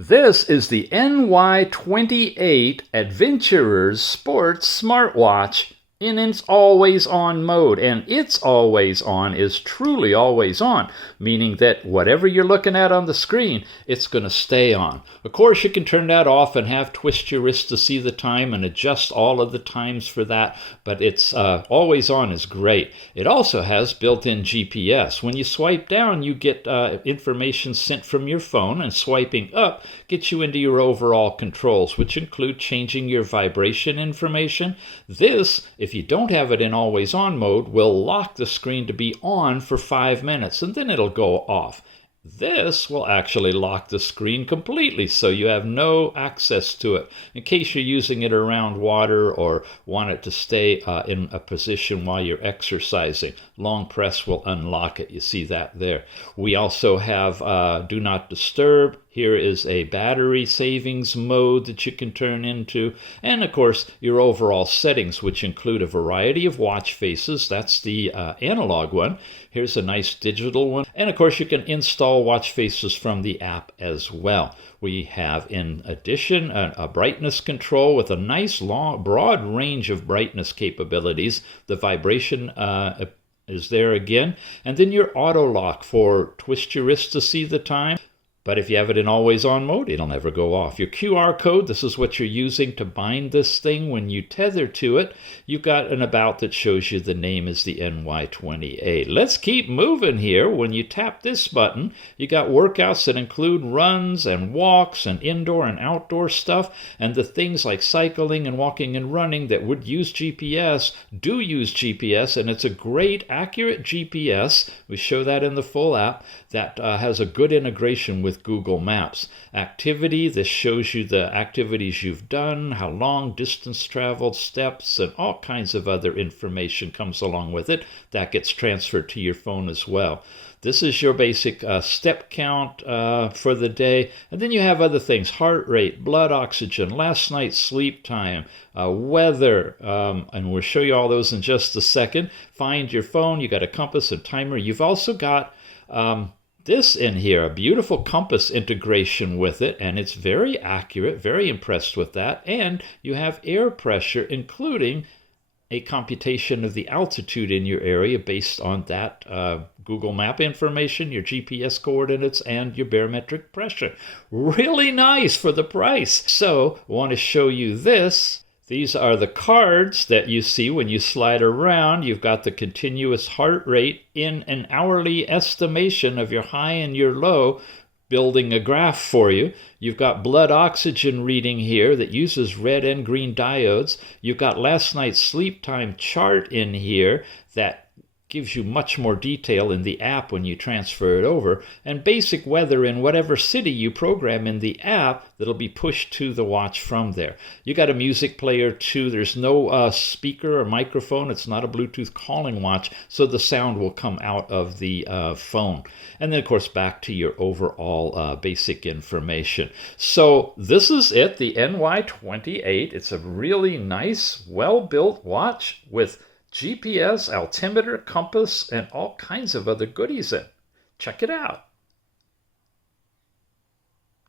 This is the NY28 Adventurer's Sports Smartwatch in its always-on mode. And its always-on is truly always on, meaning that whatever you're looking at on the screen, it's going to stay on. Of course, you can turn that off and have twist your wrist to see the time and adjust all of the times for that, but it's always on is great. It also has built-in GPS. When you swipe down, you get information sent from your phone, and swiping up gets you into your overall controls, which include changing your vibration information. This, if you don't have it in always on mode, will lock the screen to be on for 5 minutes and then it'll go off. This will actually lock the screen completely, so you have no access to it in case you're using it around water or want it to stay in a position while you're exercising. Long press will unlock it. You see that there. We also have Do Not Disturb. Here is a battery savings mode that you can turn into. And of course, your overall settings, which include a variety of watch faces. That's the analog one. Here's a nice digital one. And of course, you can install watch faces from the app as well. We have, in addition, a brightness control with a nice, long, broad range of brightness capabilities. The vibration is there again. And then your auto lock for twist your wrist to see the time. But if you have it in always on mode, it'll never go off. Your QR code, this is what you're using to bind this thing. When you tether to it, you've got an about that shows you the name is the NY28. Let's keep moving here. When you tap this button, you got workouts that include runs and walks and indoor and outdoor stuff. And the things like cycling and walking and running that would use GPS do use GPS. And it's a great, accurate GPS. We show that in the full app that has a good integration with Google Maps. Activity, this shows you the activities you've done, how long, distance traveled, steps, and all kinds of other information comes along with it. That gets transferred to your phone as well. This is your basic step count for the day. And then you have other things: heart rate, blood oxygen, last night's sleep time, weather, and we'll show you all those in just a second. Find your phone, you got a compass and timer. You've also got this in here, a beautiful compass integration with it, and it's very accurate, very impressed with that. And you have air pressure, including a computation of the altitude in your area based on that Google Map information, your GPS coordinates, and your barometric pressure. Really nice for the price. So I want to show you this. These are the cards that you see when you slide around. You've got the continuous heart rate in an hourly estimation of your high and your low, building a graph for you. You've got blood oxygen reading here that uses red and green diodes. You've got last night's sleep time chart in here that gives you much more detail in the app when you transfer it over, and basic weather in whatever city you program in the app that'll be pushed to the watch from there. You got a music player too. There's no speaker or microphone. It's not a Bluetooth calling watch, so the sound will come out of the phone. And then, of course, back to your overall basic information. So this is it, the NY28. It's a really nice, well-built watch with GPS, altimeter, compass, and all kinds of other goodies in. Check it out.